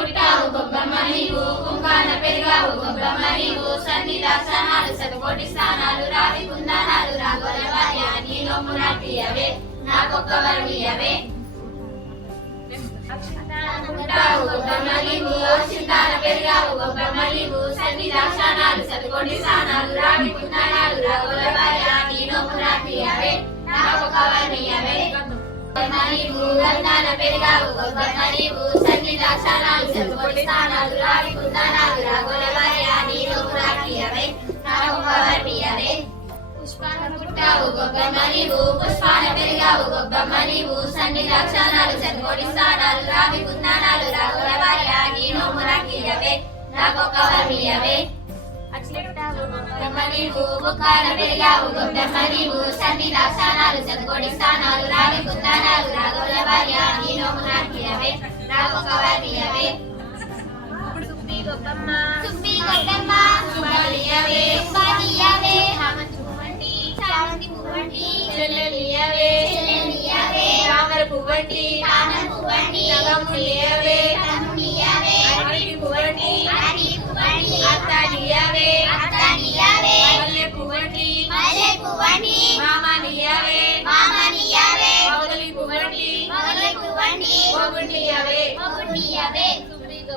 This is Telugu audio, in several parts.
పుట్టావు గొప్పమ్మ నీవు కుంకాన పెరిగావు గొప్పమ్మ నీవు సన్ని దాసనాలు శతకోటి స్థానాలు రావి కుందానాలు రాగోలవాయ నీలో మురాటియవే నాకొక్క వరమియవే. పుట్టావు గొప్పమ్మ నీవు చింతాన పెరిగావు గొప్పమ్మ నీవు సన్ని దర్శనాలు శతకోటి స్థానాలు రావి నీవు పెరిగావు. గొప్ప నీవు సన్ని దర్శనాలు చెప్పుకొని స్థానాలు రావి కుందనాలు రాగోలవాయ నీలో మురాటియవే నాకొక్క వరమియవే పుష్పాన పుట్టావు. గొప్పమ్మ నీవు పుష్పాన పెరిగావు. గొప్పమ్మ నీవు సన్ని లక్షణాలు చదువుడి స్థానాలు రావి కుందనాలు రాగుల వార్య నీలో మురాకియవే నాకొక్క వర్మియవే గొప్పమ్మ నీవు బుక్కాన పెరిగావు. గొప్పమ్మ నీవు సన్ని లక్షణాలు చదువుడి స్థానాలు రావి కుందనాలు రాగుల వార్య నీలో మురాకియవే నాకొక్క వర్మియవే సుబ్బి గొప్పమ్మ సుబ్బి గొప్పమ్మ సుబ్బలియవే. సుబ్బలియవే. చామంతి పువ్వంటి చామంతి పువ్వంటి చెల్లెలియవే. చెల్లెలియవే తామర పువ్వంటి తామర పువ్వంటి నగములియవే నగములియవే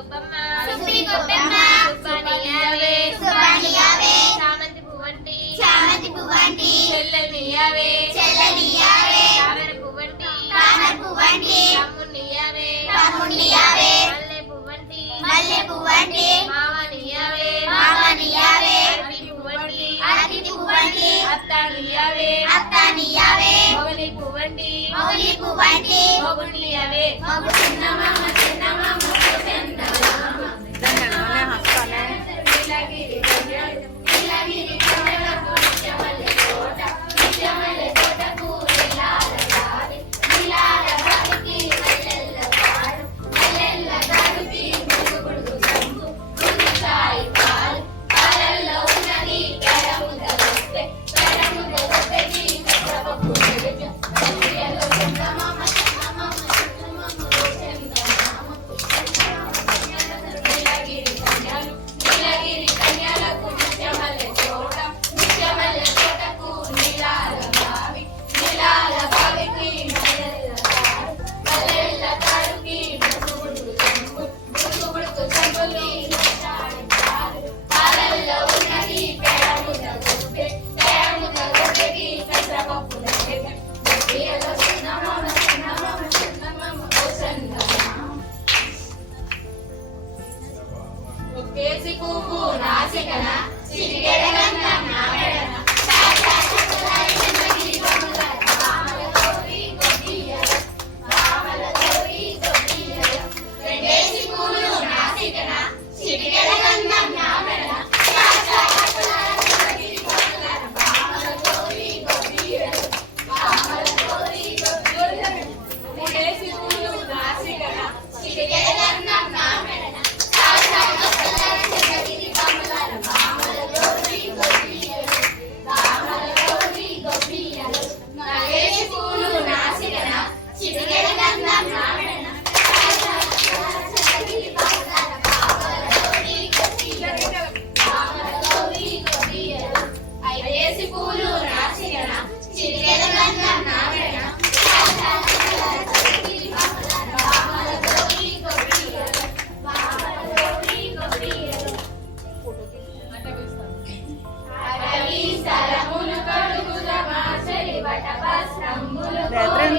గొప్పమ్మ సుబ్బి గొప్పమ్మ సుబ్బనియవే. సుబ్బనియవే. చామంతి పువ్వంటి. చామంతి పువ్వంటి. చెల్లెలియవే చెల్లెలియవే తామర పువ్వంటి. తామర పువ్వంటి. తమ్మునియవే తమ్మునియవే మల్లె పువ్వంటి. మల్లె పువ్వంటి. మామనియవే. మామనియవే. అరటి పువ్వంటి. అరటి పువ్వంటి. అత్తనియవే. అత్తనియవే. మొగలి పువ్వంటి. మొగలి పువ్వంటి. మొగులియవే మొగు చిన్న మామ చిన్న మామ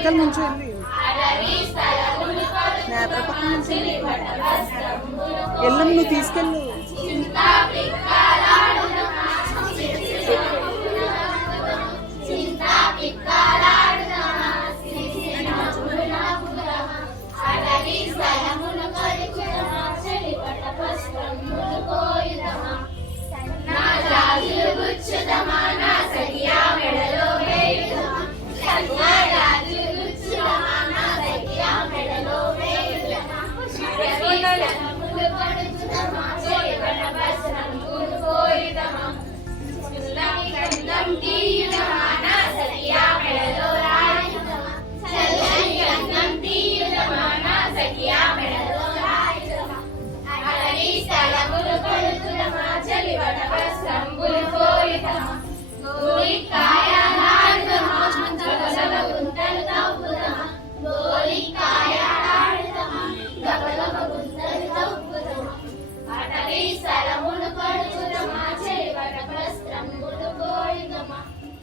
వెనకాల నుంచి వెళ్ళి ఎల్లం నుంచి నువ్వు తీసుకెళ్ళు